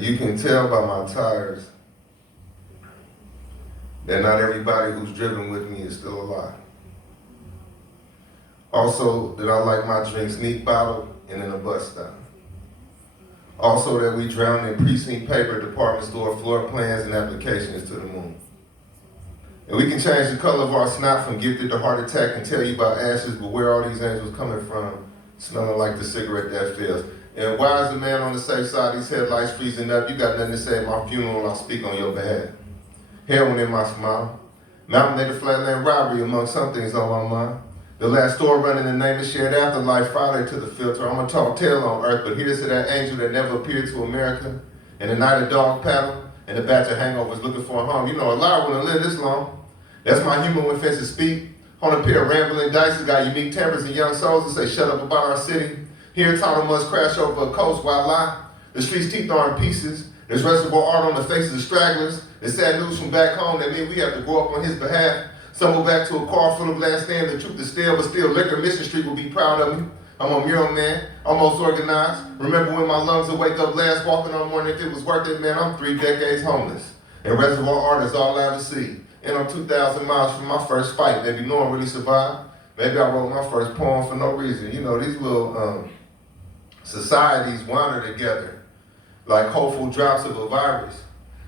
You can tell by my tires that not everybody who's driven with me is still alive. Also, that I like my drinks neat bottled and in a bus stop. Also, that we drown in precinct paper, department store floor plans, and applications to the moon. And we can change the color of our snot from gifted to heart attack and tell you about ashes, but where are these angels coming from, smelling like the cigarette that fails? And why is the man on the safe side, these headlights freezing up? You got nothing to say at my funeral, I'll speak on your behalf. Heroin in my smile. Mountain native flatland robbery among some things on my mind. The last store running the name of shared afterlife, Friday to the filter. I'm a tall tale on earth, but here's to that angel that never appeared to America. And the night of dog paddle, and the batch of hangovers looking for a home. You know, a liar wouldn't live this long. That's my humor when fences speak. On a pair of rambling dice, got unique tempers and young souls that say shut up about our city. Here, Tongo must crash over a coast, why lie? The streets' teeth are in pieces. There's reservoir art on the faces of stragglers. There's sad news from back home that means we have to grow up on his behalf. Stumble back to a car full of last stand, the truth is stale, but still liquor, Mission Street will be proud of me. I'm a mural man, almost organized. Remember when my lungs would wake up last walking on morning, if it was worth it, man, I'm 3 decades homeless. And reservoir art is all I ever see. And I'm 2,000 miles from my first fight. Maybe no one really survived. Maybe I wrote my first poem for no reason. You know, these little societies wander together like hopeful drops of a virus.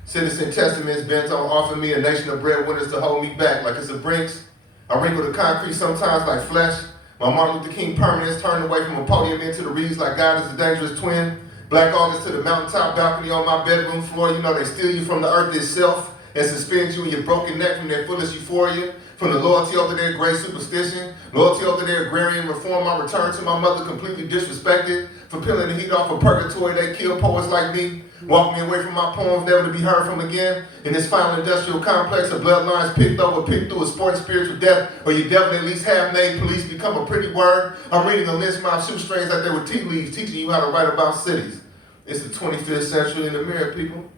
Citizen testaments bent on offering me a nation of breadwinners to hold me back like it's a Brinks. I wrinkle the concrete sometimes like flesh. My Martin Luther King permanence turned away from a podium into the reeds like God is a dangerous twin. Black August to the mountaintop balcony on my bedroom floor. You know they steal you from the earth itself and suspend you in your broken neck from their foolish euphoria. From the loyalty over their great superstition, loyalty over their agrarian reform, I return to my mother completely disrespected. For peeling the heat off of purgatory, they kill poets like me. Walk me away from my poems, never to be heard from again. In this final industrial complex of bloodlines picked through a sport and spiritual death, or you devil at least half-made police become a pretty word. I'm reading a lynch mob shoestrings like they were tea leaves, teaching you how to write about cities. It's the 25th century in the mirror, people.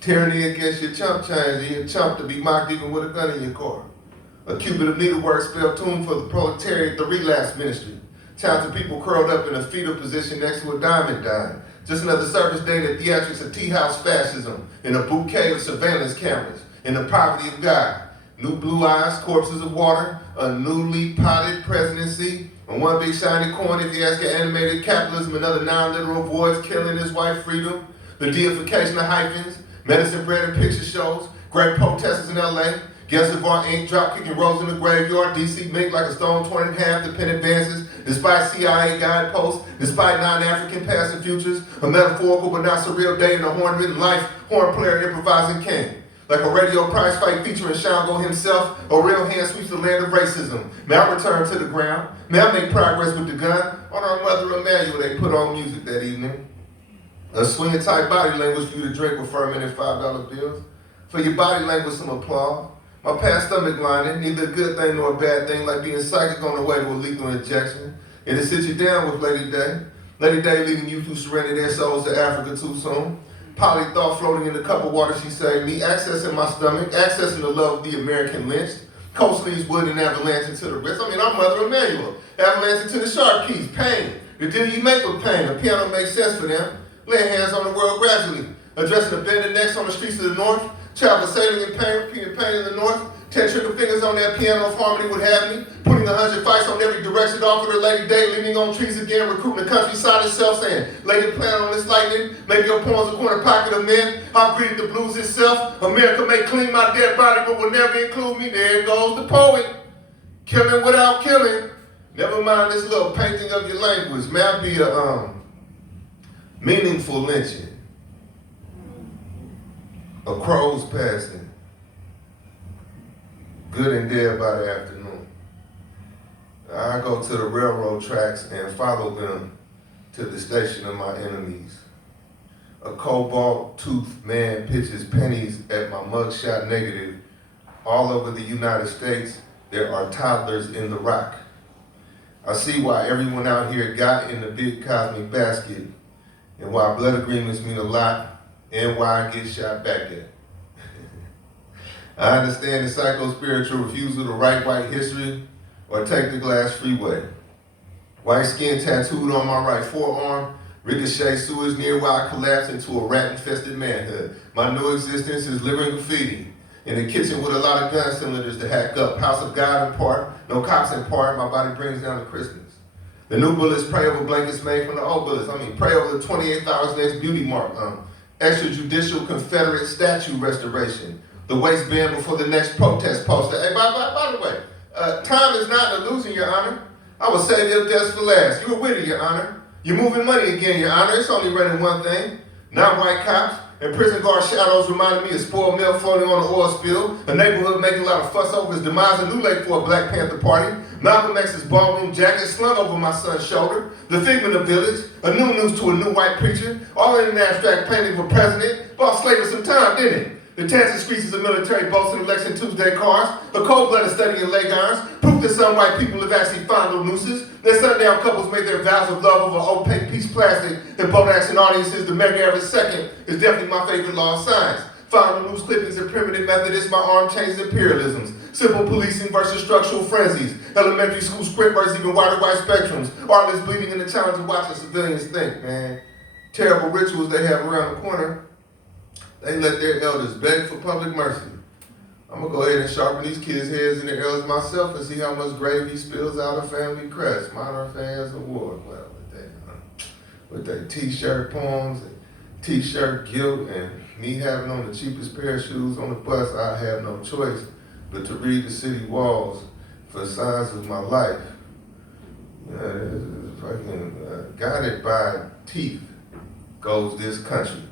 Tyranny against your chump change, and your chump to be mocked even with a gun in your car. A cubit of needlework spelled tuned for the proletariat, the relapse ministry. Talented people curled up in a fetal position next to a diamond dime. Just another surface day of theatrics of tea house fascism, in a bouquet of surveillance cameras, in the poverty of God. New blue eyes, corpses of water, a newly potted presidency, and one big shiny coin if you ask an animated capitalism, another non-literal voice killing his white freedom, the deification of hyphens, medicine bread and picture shows, great protesters in LA, guests of our ink, drop kicking rolls in the graveyard, DC mink like a stone torn in half, the pen advances, despite CIA guideposts, despite non-African past and futures, a metaphorical but not surreal day in a horn-ridden life, horn player improvising king. Like a radio prize fight featuring Shango himself, a real hand sweeps the land of racism. May I return to the ground? May I make progress with the gun? On our mother Emmanuel, they put on music that evening. A swinging tight body language for you to drink with fermented $5 bills. For your body language, some applause. My past stomach lining, neither a good thing nor a bad thing, like being psychic on the way to a lethal injection. It'll sit you down with Lady Day. Lady Day leading you to surrender their souls to Africa too soon. Poly thought floating in the cup of water, she saved me. Accessing my stomach, accessing the love of the American lynched. Coast sleeves wood and avalanche into the wrist. I'm Mother Emmanuel. Avalanche into the sharp keys, pain. The deal you make with pain. The piano makes sense for them. Laying hands on the world gradually. Addressing the bending necks on the streets of the north. Travel sailing in pain, repeating pain in the north. 10 trigger fingers on that piano if harmony would have me. Putting 100 fights on every direction, offered her Lady Day, leaning on trees again, recruiting the countryside itself, saying, Lady plan on this lightning, maybe your poems a corner pocket of men. I've greeted the blues itself. America may clean my dead body, but will never include me. There goes the poet. Killing without killing. Never mind this little painting of your language. May I be a meaningful lynching. A crow's passing. Good and dead by the afternoon. I go to the railroad tracks and follow them to the station of my enemies. A cobalt-toothed man pitches pennies at my mugshot negative. All over the United States, there are toddlers in the rock. I see why everyone out here got in the big cosmic basket, and why blood agreements mean a lot, and why I get shot back at. I understand the psycho-spiritual refusal to write white history or take the glass freeway. White skin tattooed on my right forearm, ricochet sewage near where I collapsed into a rat-infested manhood. My new existence is living graffiti. In the kitchen with a lot of gun cylinders to hack up. House of God in part, no cops in part, my body brings down to Christmas. The new bullets pray over blankets made from the old bullets. Pray over the 28th hours next beauty mark. Extrajudicial Confederate statue restoration. The waistband before the next protest poster. Hey, by the way, time is not an illusion, Your Honor. I will save your deaths for last. You were with it, Your Honor. You're moving money again, Your Honor. It's only running one thing. Not white cops. And prison guard shadows reminded me of spoiled milk floating on an oil spill. A neighborhood making a lot of fuss over his demise. A new lake for a Black Panther party. Malcolm X's ballroom jacket slung over my son's shoulder. The figment of village. A new news to a new white preacher. All in an abstract planning for president. Bought Slater some time, didn't it? The Tansin Streets of military boats and election Tuesday cars. A cold-blooded study in leg irons. Proof that some white people have actually fondled nooses. That sundown couples made their vows of love over opaque piece plastic and boat action audiences. The Mary Everett second is definitely my favorite law of science. Following loose clippings and primitive Methodists, my arm changes imperialisms. Simple policing versus structural frenzies. Elementary school script versus even wider white spectrums. Artists bleeding in the challenge of watching civilians think, man. Terrible rituals they have around the corner. They let their elders beg for public mercy. I'm gonna go ahead and sharpen these kids' heads in their elders myself and see how much gravy spills out of family crest. Modern Fans Award. Well, with their t-shirt poems and t-shirt guilt and me having on the cheapest pair of shoes on the bus, I have no choice but to read the city walls for signs of my life. Guided by teeth goes this country.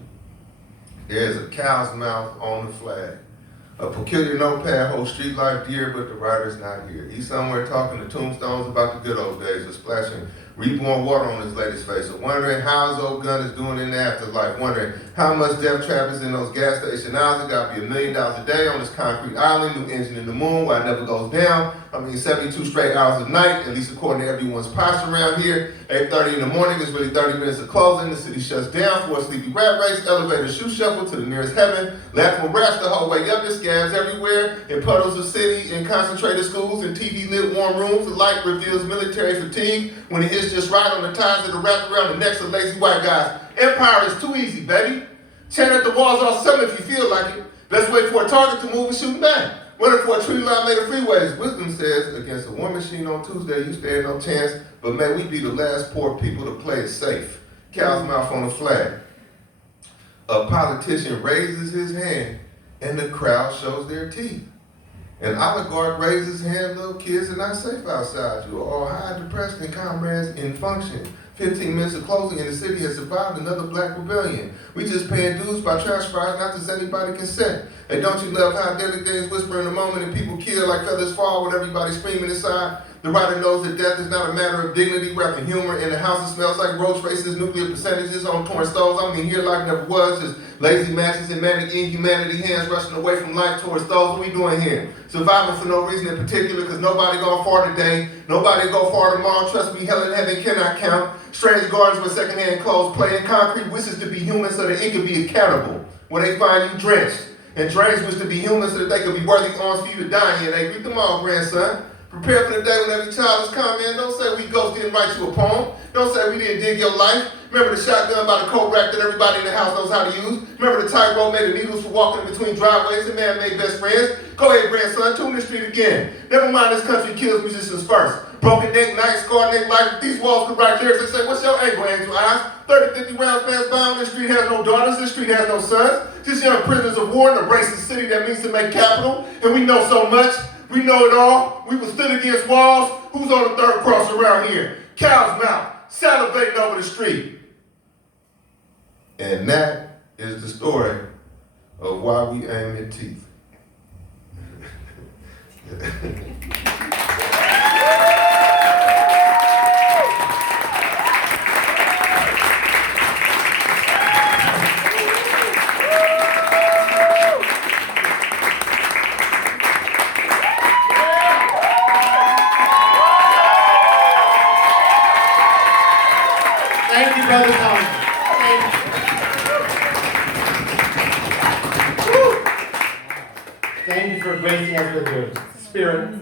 There's a cow's mouth on the flag. A peculiar notepad holds street life dear, but the writer's not here. He's somewhere talking to tombstones about the good old days, or splashing reborn water on his latest face, or wondering how his old gun is doing in the afterlife, wondering how much death trap is in those gas station aisles. It got to be $1 million a day on this concrete island, new engine in the moon, why it never goes down. 72 straight hours a night, at least according to everyone's posture around here. 8:30 in the morning is really 30 minutes of closing. The city shuts down for a sleepy rat race, elevator shoe shuffle to the nearest heaven, laughing raps the whole way up. There's scabs everywhere, in puddles of city, in concentrated schools, in TV-lit warm rooms. The light reveals military fatigue when it hits just right on the ties that are wrapped around the necks of lazy white guys. Empire is too easy, baby. Chant at the walls all summer if you feel like it. Let's wait for a target to move and shoot back. Running for a tree line made of freeways. Wisdom says, against a war machine on Tuesday, you stand no chance, but may we be the last poor people to play it safe. Cow's mouth on the flag. A politician raises his hand, and the crowd shows their teeth. An oligarch raises his hand, little kids are not safe outside. You are all high, depressed, and comrades in function. 15 minutes of closing and the city has survived another black rebellion. We just paying dues by trash fries, not as anybody consent. Hey, don't you love how deadly things whisper in a moment and people kill like feathers fall with everybody screaming inside? The writer knows that death is not a matter of dignity, wrapping humor in the house that smells like roach races, nuclear percentages on torn stoves. Here life never was, just lazy matches and manic inhumanity, hands rushing away from life towards those. What we doing here? Surviving for no reason in particular, because nobody go far today, nobody go far tomorrow. Trust me, hell and heaven cannot count. Strange gardens with secondhand clothes, playing concrete wishes to be human so that it could be accountable. Where they find you drenched, and drains wish to be human so that they could be worthy arms for you to die in. They greet them all, grandson. Prepare for the day when every child is coming. Don't say we ghosts didn't write you a poem. Don't say we didn't dig your life. Remember the shotgun by the coat rack that everybody in the house knows how to use. Remember the tightrope made of needles for walking in between driveways and man-made best friends. Go ahead, grandson, tune the street again. Never mind, this country kills musicians first. Broken neck, night, scarred neck, life. If these walls could write lyrics and say, what's your angle, angel eyes? 30, 50 rounds pass by on this street has no daughters, this street has no sons. Just young prisoners of war in a racist city that means to make capital. And we know so much. We know it all. We were stood against walls. Who's on the third cross around here? Cow's mouth, salivating over the street. And that is the story of why we aim at teeth. Thank you, Brother Tongo. Thank you for gracing us with your spirit.